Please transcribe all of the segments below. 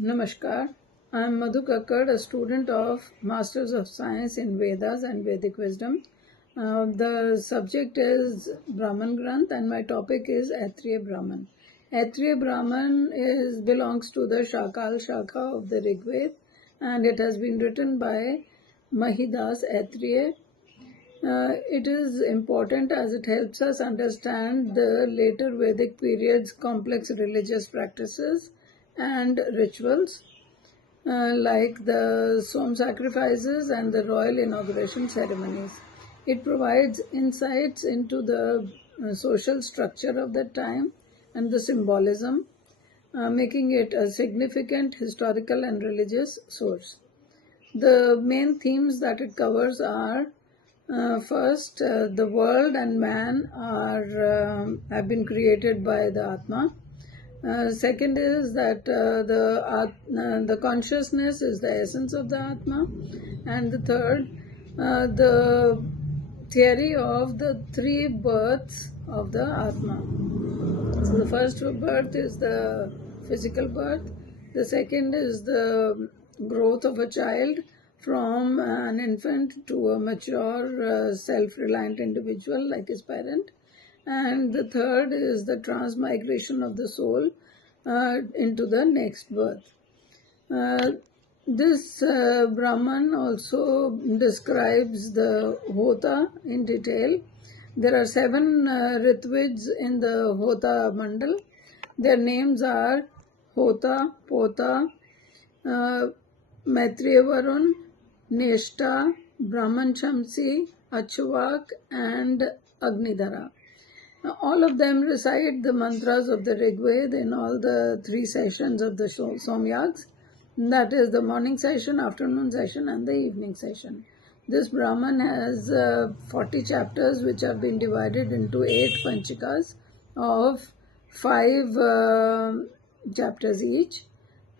Namaskar. I am Madhu Kakar, a student of Masters of Science in Vedas and Vedic Wisdom. The subject is Brahman Granth and my topic is Aitriya Brahman. Aitriya Brahman belongs to the Shakha of the Rig Veda, and it has been written by Mahidas Aitriya. It is important as it helps us understand the later Vedic period's complex religious practices and rituals, like the Som sacrifices and the royal inauguration ceremonies. It provides insights into the social structure of that time and the symbolism, making it a significant historical and religious source. The main themes that it covers are first, the world and man have been created by the Atma. Second is that the consciousness is the essence of the Atma. And the third, the theory of the three births of the Atma. So the first birth is the physical birth. The second is the growth of a child from an infant to a mature, self-reliant individual like his parent. And the third is the transmigration of the soul into the next birth. This Brahman also describes the Hota in detail. There are 7 Ritvids in the Hota Mandal. Their names are Hota, Pota, Maitriya Varun, Neshta, Brahman Shamsi, Achvak, and Agnidhara. All of them recite the mantras of the Rig Veda in all the 3 sessions of the Somyags. That is the morning session, afternoon session, and the evening session. This Brahman has 40 chapters which have been divided into 8 panchikas of 5 chapters each,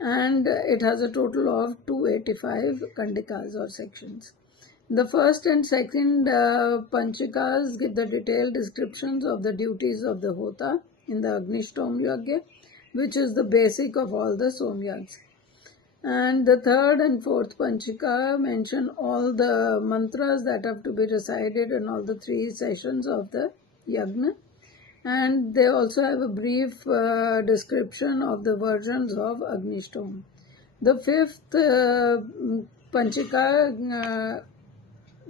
and it has a total of 285 kandikas or sections. The first and second panchikas give the detailed descriptions of the duties of the Hota in the Agnishtom Yagya, which is the basic of all the Somyags. And the third and fourth panchika mention all the mantras that have to be recited in all the 3 sessions of the yagna. And they also have a brief description of the versions of Agnishtom. The fifth panchika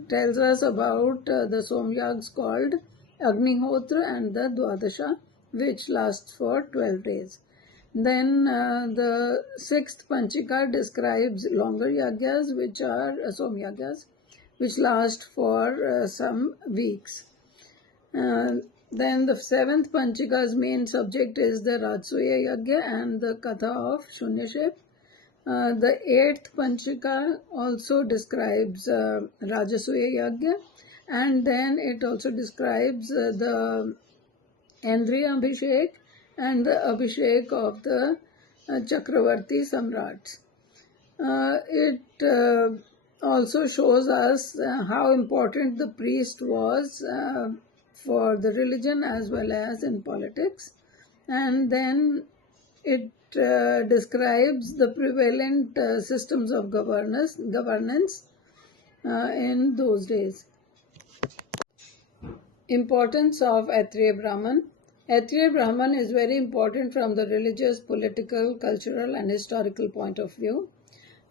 tells us about the Somyags called Agnihotra and the Dwadasha, which lasts for 12 days. Then the 6th Panchika describes longer yagyas, which are Somyagas, which last for some weeks. Then the 7th Panchika's main subject is the Rajasuya Yagya and the Katha of Shunyashep. The 8th Panchika also describes Rajasuya Yagya, and then it also describes the Andriya Abhishek and the Abhishek of the Chakravarti Samrats. It also shows us how important the priest was for the religion as well as in politics. And then it describes the prevalent systems of governance in those days. Importance of Aitriya Brahman. Aitriya Brahman is very important from the religious, political, cultural and historical point of view.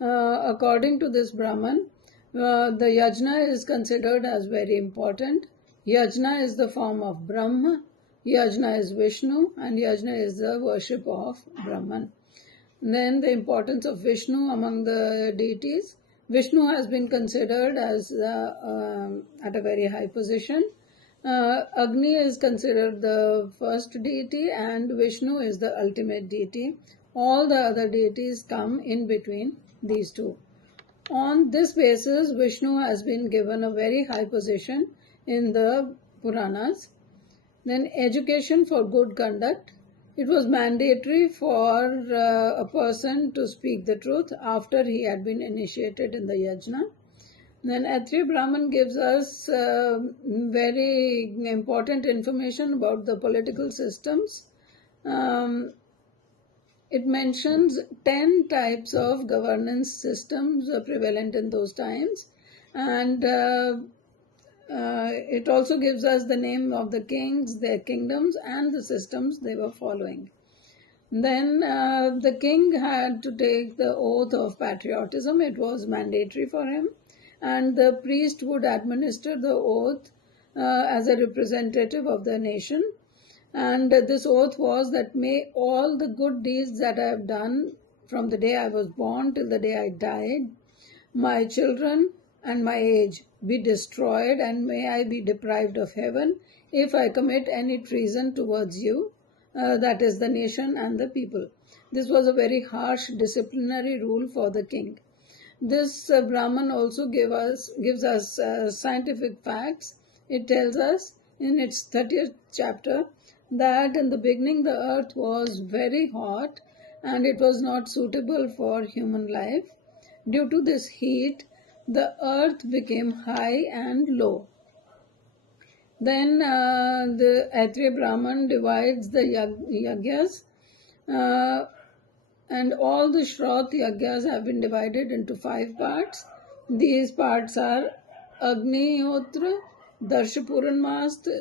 According to this Brahman, the yajna is considered as very important. Yajna is the form of Brahma, yajna is Vishnu, and yajna is the worship of Brahman. Then the importance of Vishnu among the deities. Vishnu has been considered as at a very high position. Agni is considered the first deity and Vishnu is the ultimate deity. All the other deities come in between these two. On this basis, Vishnu has been given a very high position in the Puranas. Then education for good conduct. It was mandatory for a person to speak the truth after he had been initiated in the yajna. Then Aitriya Brahman gives us very important information about the political systems It mentions 10 types of governance systems prevalent in those times, and it also gives us the name of the kings, their kingdoms, and the systems they were following. Then the king had to take the oath of patriotism. It was mandatory for him, and the priest would administer the oath as a representative of the nation. And this oath was that may all the good deeds that I have done from the day I was born till the day I died, my children and my age be destroyed, and may I be deprived of heaven if I commit any treason towards you, that is the nation and the people. This was a very harsh disciplinary rule for the king. This Brahman also gives us scientific facts. It tells us in its 30th chapter that in the beginning the earth was very hot and it was not suitable for human life. Due to this heat, the earth became high and low. Then the Atriya Brahman divides the yagyas, and all the Shraut yagyas have been divided into 5 parts. These parts are Agnihotra, Darshapuran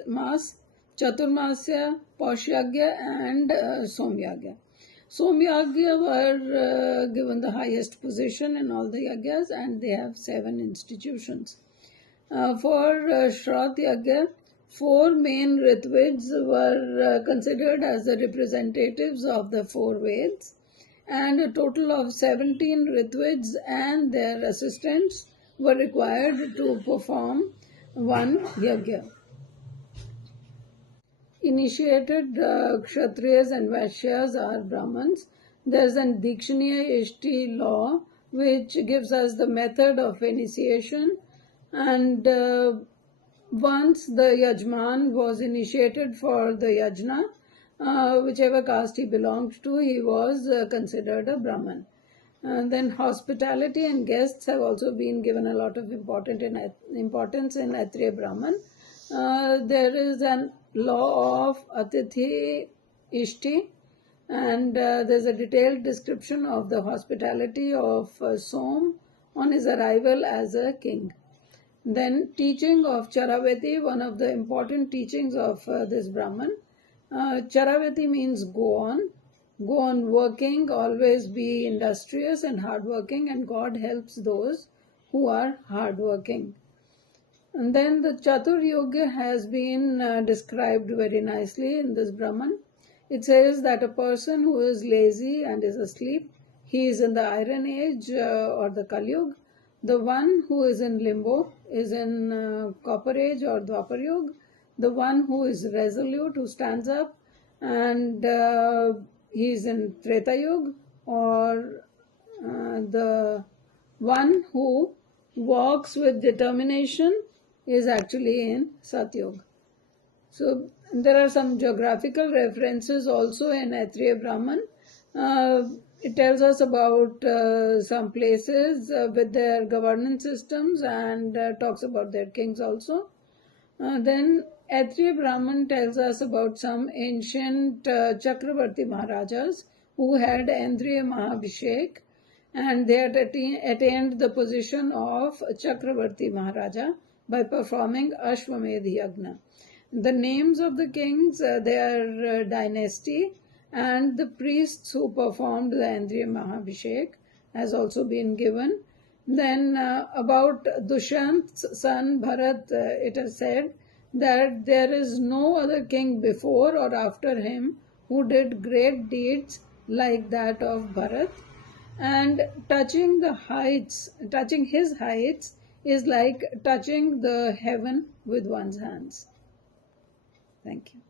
Mas, Chaturmasya, Paushagya, and Somyagya. Somyagya were given the highest position in all the yagyas, and they have 7 institutions. For Shraut Yagya, 4 main Ritvids were considered as the representatives of the 4 Veds, and a total of 17 Ritvids and their assistants were required to perform one Yagya. Initiated Kshatriyas and Vaishyas are Brahmins. There is an Dikshaniya Ishti law which gives us the method of initiation, and once the Yajman was initiated for the Yajna, whichever caste he belonged to, he was considered a Brahman. And then hospitality and guests have also been given a lot of importance in Atriya Brahman. There is a law of Atithi Ishti, and there's a detailed description of the hospitality of Som on his arrival as a king. Then teaching of Charavati, one of the important teachings of this Brahman. Charavati means go on working, always be industrious and hardworking, and God helps those who are hardworking. And then the Chatur Yoga has been described very nicely in this Brahman. It says that a person who is lazy and is asleep, he is in the Iron Age or the Kali Yuga. The one who is in limbo is in Copper Age or Dwapar Yuga. The one who is resolute, who stands up, and he is in Treta Yuga, or the one who walks with determination is actually in Satyug. So there are some geographical references also in Atriya Brahman. It tells us about some places with their governance systems, and talks about their kings also. Then Atriya Brahman tells us about some ancient Chakravarti Maharajas who had Indriya Mahabhishek, and they had attained the position of Chakravarti Maharaja by performing Ashwamedh Yagna. The names of the kings, their dynasty, and the priests who performed the Indriya Mahabhishek has also been given. Then about Dushyant's son Bharat, it is said that there is no other king before or after him who did great deeds like that of Bharat, and touching his heights is like touching the heaven with one's hands. Thank you.